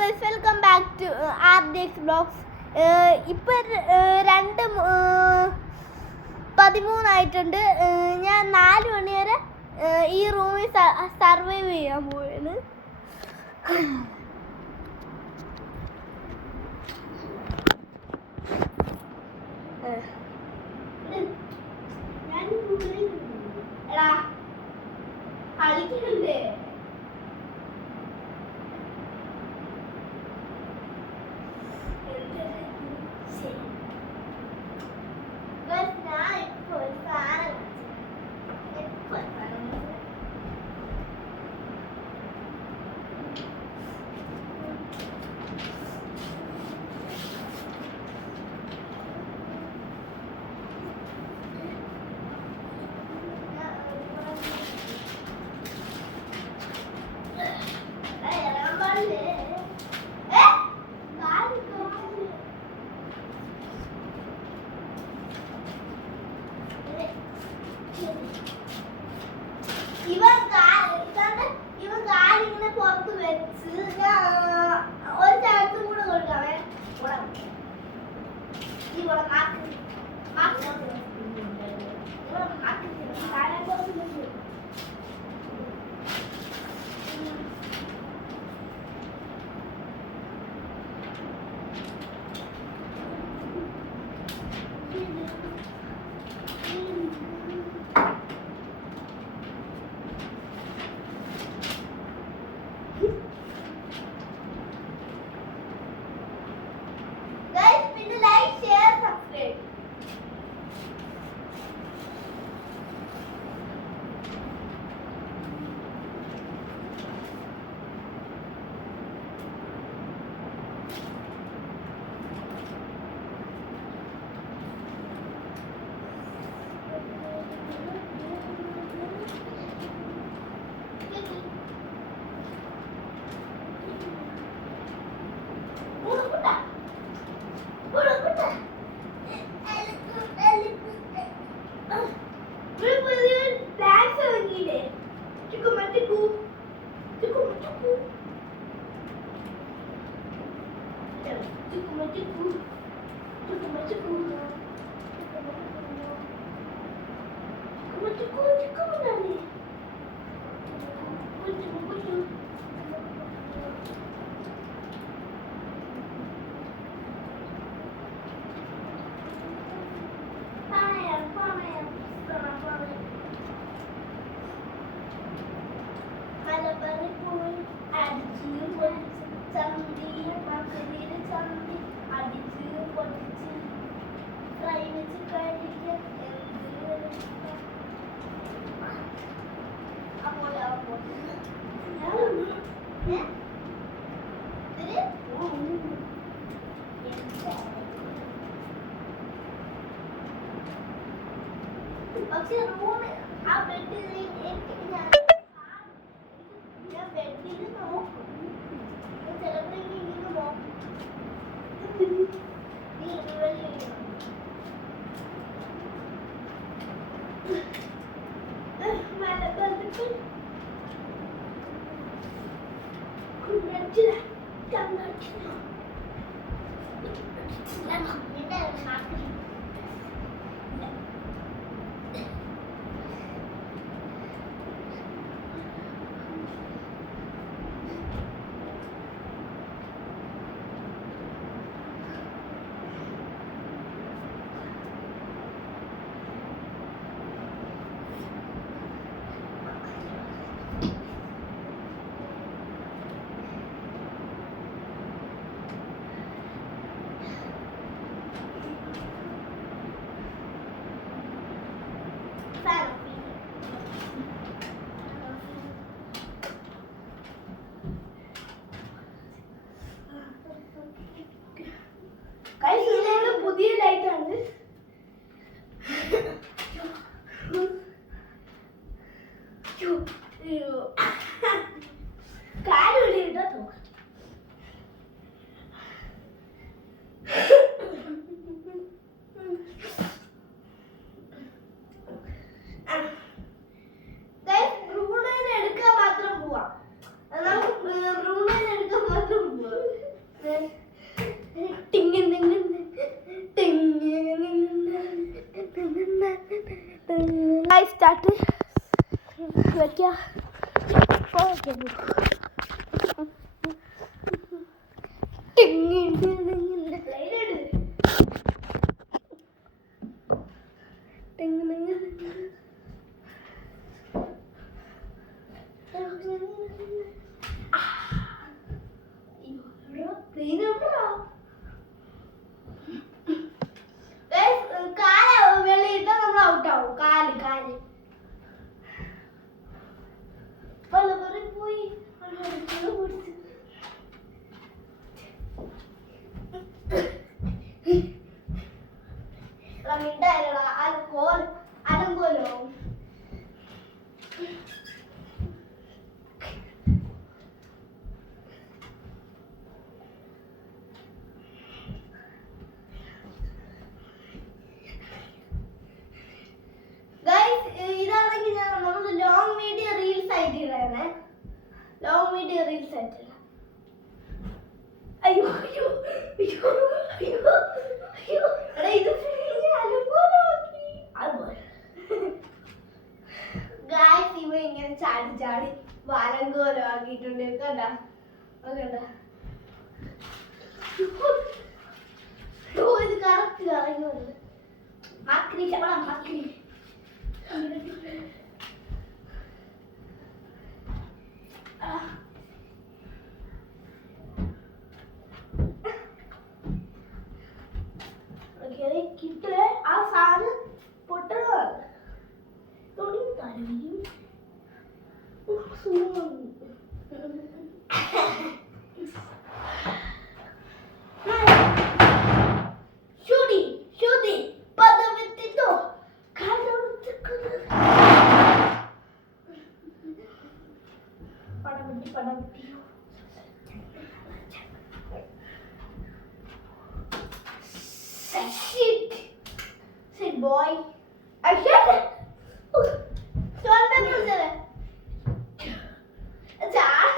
Guys, welcome back to RDX blogs. ഇപ്പം 2:13 ഞാൻ 4 മണി വരെ ഈ റൂമിൽ സർവൈവ് ചെയ്യാൻ പോവാണ്. കളിക്കുന്നുണ്ട്. ഇവൻ കാലിങ്ങനെ പുറത്ത് വെച്ച് ഒരു ചാൻസും കൂടെ കൊടുക്കാവേ. പക്ഷെ റൂം ആ ബെഡിൽ ഞാൻ ബെഡിൽ നോക്കും. ചിലപ്പോഴെങ്കിൽ ഇങ്ങനെ നോക്കും. നീ പുതിയ ലൈറ്റാണ്. കാല് വിളിയിട്ടോ റൂമിൽ എടുക്കാൻ മാത്രം പോവാം. കളിക്കാൻ ഇതാണെങ്കിൽ നമ്മൾ ലോങ് വീഡിയോ റീൽസ് ആയിട്ടില്ലേ ലോങ് വീഡിയോ റീൽസ് ആയിട്ടില്ല അയ്യോ അയ്യോ അയ്യോ അയ്യോ അയ്യോ എടാ ഇത് ഗായ്സ് ഇവ ഇങ്ങനെ ചാടി ചാടി വാലങ്കോലം ആക്കിയിട്ടുണ്ട് കണ്ടാ കണ്ടാ ഇത് കറക്റ്റ് കറങ്ങി വന്നു മക്രി ചവളം മക്രി കിട്ടേ ആ സാധനം പൊട്ടതാണ് തുടങ്ങി തലയും boy. I said it. Son me no se. Sorry.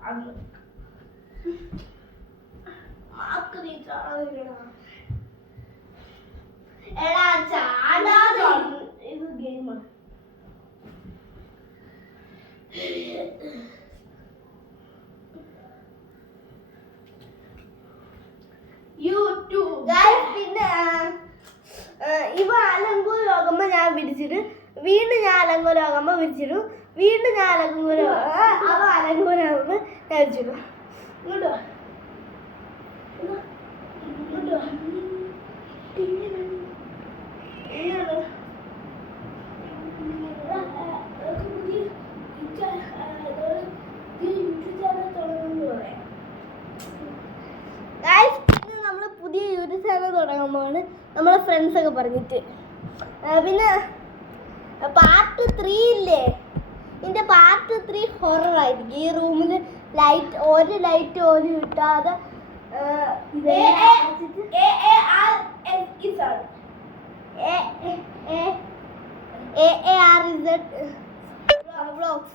Sorry. Makri sorry. എടാ ചാടാതെ ഇത് ഗെയിമാണ് പിന്നെ ഇവ അലങ്കോലാകുമ്പോ ഞാൻ വിരിച്ചിട്ട് വീണ്ടും ഞാൻ അലങ്കോലാകുമ്പോ വിരിച്ചിടും വീണ്ടും ഞാൻ അവ അലങ്കോലാകുമ്പോ ഞാൻ വിരിച്ചിടും ഇങ്ങോട്ടോ ഇങ്ങോട്ടോ പുതിയ യൂട്യൂബ് ചാനൽ തുടങ്ങുമ്പോഴാണ് നമ്മളെ ഫ്രണ്ട്സൊക്കെ പറഞ്ഞിട്ട് പിന്നെ പാർട്ട് 3 ഇല്ലേ ഇതിൻ്റെ പാർട്ട് 3 ഹൊറർ ആയിരിക്കും ഈ റൂമിൽ ഒരു ലൈറ്റ് പോലും കിട്ടാതെ വ്ളോഗ്സ്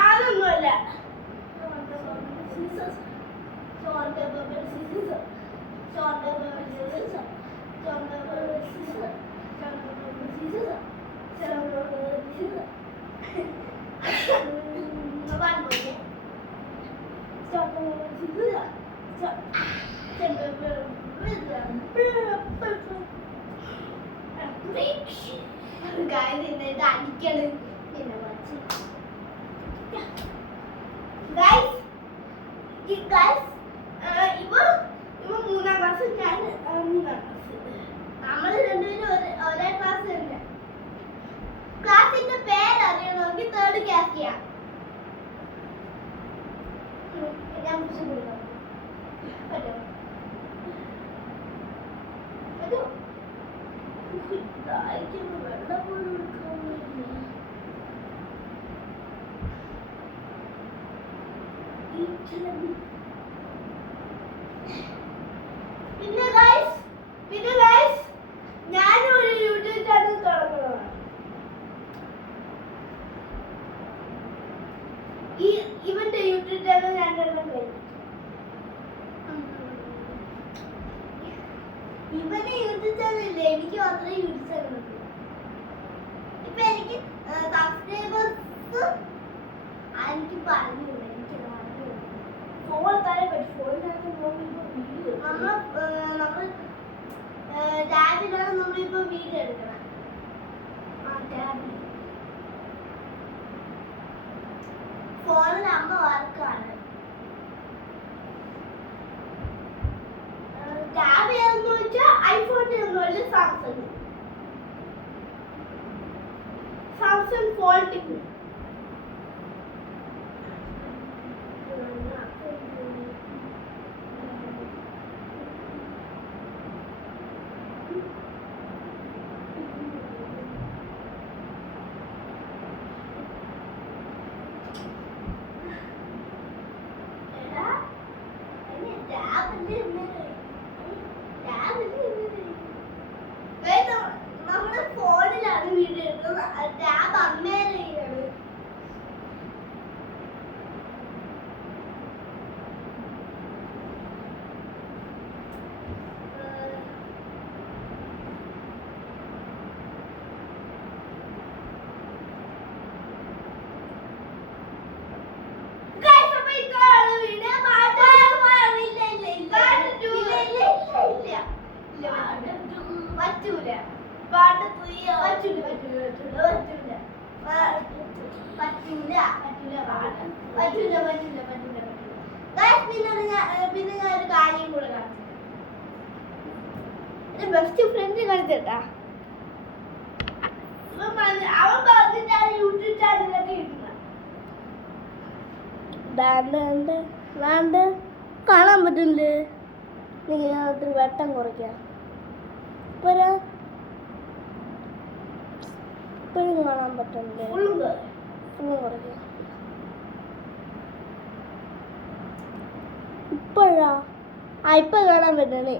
അതൊന്നുമല്ല അടിക്കണ് പിന്നെ ഇവ 3ാം ക്ലാസ് ഞാൻ 3ാം ക്ലാസ് നമ്മൾ രണ്ടുപേരും ഒരേ ക്ലാസ് തന്നെ ക്ലാസിന്റെ പേരറിയണമെങ്കിൽ 3rd ക്ലാസ്സിയാ ഞാൻ പറ്റോ പറ്റോ വെള്ളം പോലും പിന്നെ ഗൈസ് ഞാനൊരു യൂട്യൂബ് ചാനൽ തുടങ്ങുന്നതാണ്. ഇവന്റെ യൂട്യൂബ് ചാനൽ ഞാൻ ഇവന്റെ യൂട്യൂബ് ചാനൽ ഇല്ലേ, എനിക്ക് മാത്രമേ യൂട്യൂബ് ചാനൽ ഉള്ളൂ. ഇപ്പൊ എനിക്ക് സബ്സ്ക്രൈബേഴ്സ് എനിക്ക് പറഞ്ഞില്ല, എനിക്ക് ഫോൺ താഴെ പറ്റും. നമ്മൾ ടാബിലാണ് നമ്മളിപ്പോ വീഡിയോ എടുക്കണം. ഫോണിൽ അമ്മ വർക്കാണ്. ടാബ് ഏതെന്ന് വെച്ചാൽ ഐഫോണിന്റെ ഒന്നുമല്ല, സാംസങ് ഫോൾട്ടിങ്. നമ്മുടെ ഫോണിലാണ് വീഡിയോ എടുക്കുന്നത്. ടാബ് അമ്മേടെ കയ്യിലാണ്. പറ്റൂല പാട്ട് പറ്റൂല പറ്റൂല പറ്റൂല പറ്റൂല പറ്റൂല പറ്റൂല പറ്റൂല. പിന്നെ ഞാൻ ഒരു കാര്യം കൂടെ കാണിച്ചു. ബെസ്റ്റ് ഫ്രണ്ട് കാണിച്ചേട്ടാ. അവൻ പറഞ്ഞിട്ടാണ് യൂട്യൂബ് ചാനലൊക്കെ ഇടുന്നത്. കാണാൻ പറ്റില്ലേ? നിങ്ങൾ അത്ര വെട്ടം കുറയ്ക്കാം. ഇപ്പോഴും കാണാൻ പറ്റുന്നില്ലേ? കുറയ്ക്കാം. ഇപ്പോഴാ ഇപ്പൊ കാണാൻ പറ്റണേ.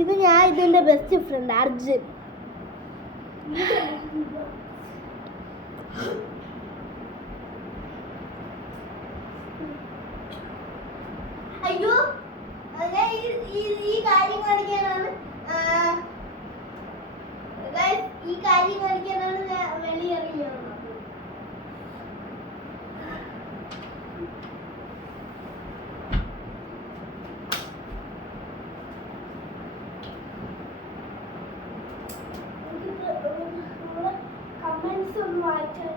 ഇത് ഞാൻ ഇതിന്റെ ബെസ്റ്റ് ഫ്രണ്ട് അർജുൻ. അയ്യോ, ഞാൻ ഈ കാര്യം കാണിക്കാനാണ് ഞാൻ വെളിയിറങ്ങിയത്. കമന്റ്സ് ഒന്ന് വായിച്ചാൽ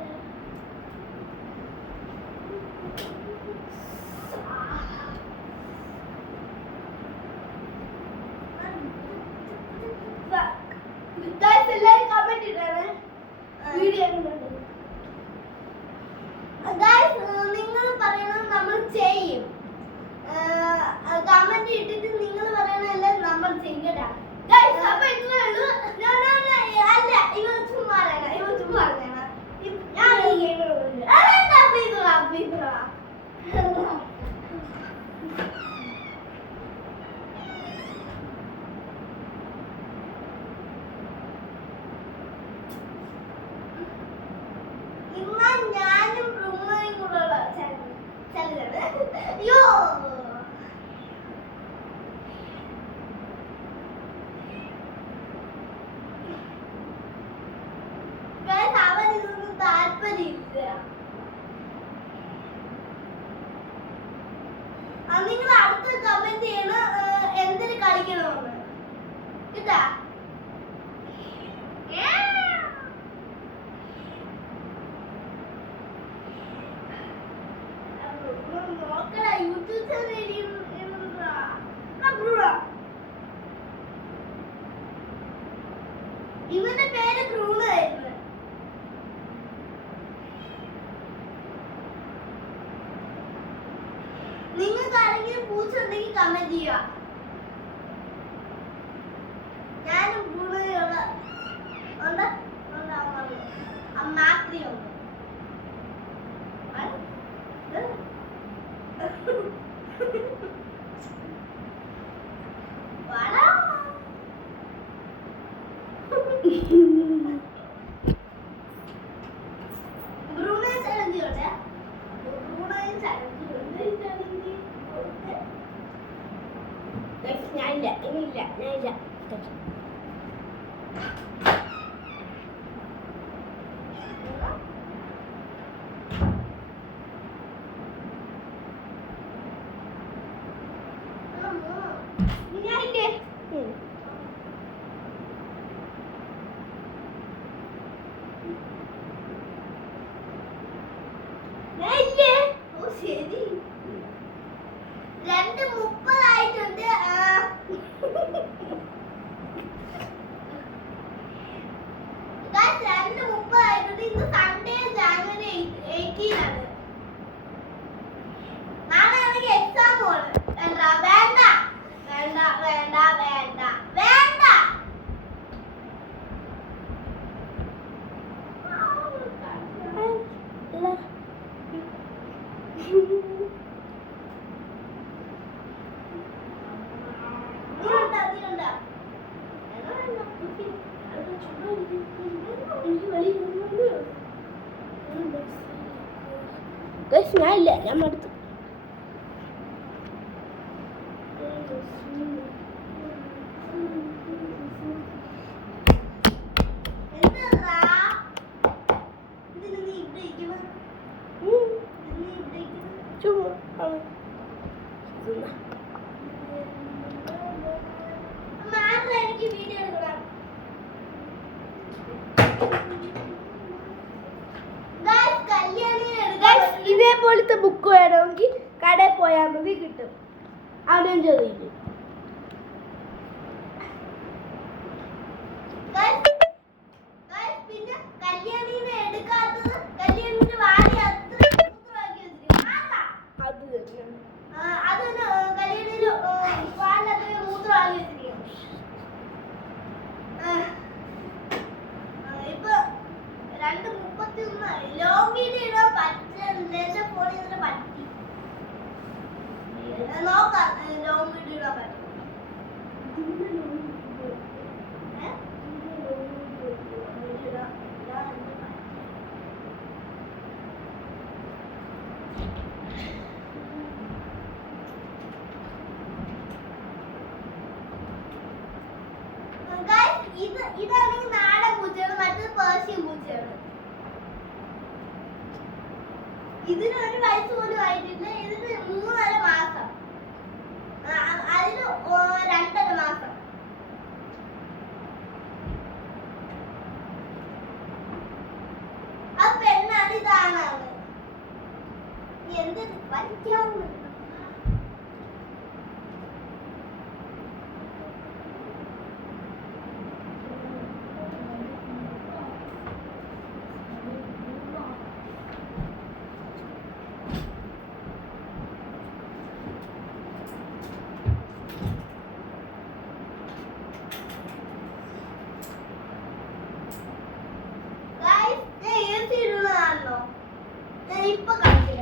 എല്ലാരും കമന്റ് ഇട്ടാണ് വീഡിയോ. നിങ്ങൾ പറയണത് നമ്മൾ ചെയ്യും. കമന്റ് ഇട്ടിട്ട് നിങ്ങൾ പറയണതെല്ലാം നമ്മൾ ചെയ്യടാ. അപ്പൊ ഇത്രേ ഉള്ളൂ. അല്ല, ഇവ ചുമ്മാ പറയണം. ഞാനും ബ്രൂമയും കൂടെയുള്ള അയ്യോ, അവൻ ഇതൊന്നും താല്പര്യമില്ല. നിങ്ങൾ അടുത്ത കമന്റ് ചെയ്യണം എന്തിന് കളിക്കണമെന്ന് കേട്ടാ. നോക്കടാ, യൂട്യൂബ് ചാനൽ ഇവന്റെ പേര് ബ്രൂണോ ആയിരുന്നു. നിങ്ങൾക്ക് ആരെങ്കിലും പൂച്ച ഉണ്ടെങ്കിൽ കമന്റ് ചെയ്യുക. ഞാനും ബ്രൂണോയുള്ള അമ്മ ബ്രൂണൈ ചലഞ്ച് ഉണ്ട്. ബ്രൂണൈ ചലഞ്ച് ഉണ്ട്. ഞാനില്ല, ഇനിയില്ല, ഞാനില്ല. ഞാനില്ലേ. ഞാനില്ലേ. ഓ ശരി. 2:30 ആയിട്ടുണ്ട്. Guys, 2:30 ആയിട്ടുണ്ട്. ഇന്ന് സൺഡേ ജാനുവരി 18 ആണ്. നാളെ എനിക്ക് എക്സാം ആണ്. വേണ്ട വേണ്ട വേണ്ട വേണ്ട വേണ്ട വേണ്ട. ഞാനില്ല, ഞാൻ മടുത്തു. എനിക്ക് വീഡിയോ എടുക്കണം. ഇതേപോലത്തെ ബുക്ക് വേണമെങ്കിൽ കടയിൽ പോയാൽ മതി, കിട്ടും. അവനും ചോദിക്കും. പിന്നെ കല്യാണിനെ എടുക്കാത്തത് കല്യാണിന്റെ വാടി അത്ര മൂത്രമാക്കി വെച്ചിരിക്കും. അത് കല്യാണിന്റെ വാലൊക്കെ മൂത്രമാക്കി വെച്ചിരിക്കും. ഇപ്പൊ 2:31 ലോങ് വീഡിയോ ഇടാൻ പറ്റുന്നില്ല. എന്റെ ഫോണിൽ നിന്ന് പറ്റി നോക്കാം. ലോങ് വീഡിയോ ഇടാൻ പറ്റും. ഇതാണെങ്കിൽ നാടൻ പൂച്ചയാണ്, മറ്റേത് പേർഷ്യൻ പൂച്ചയാണ്. ഇതിന് 1 വയസ്സ് പോലും ആയിട്ടില്ല. ഇതിന് 3.5 മാസം, അതിന് 2.5 മാസം. ആ പെണ്ണാണ്, ഇതാണാണ്. എന്ത് പഠിക്കാവുന്ന ഇപ്പൊ കാണിച്ചില്ല.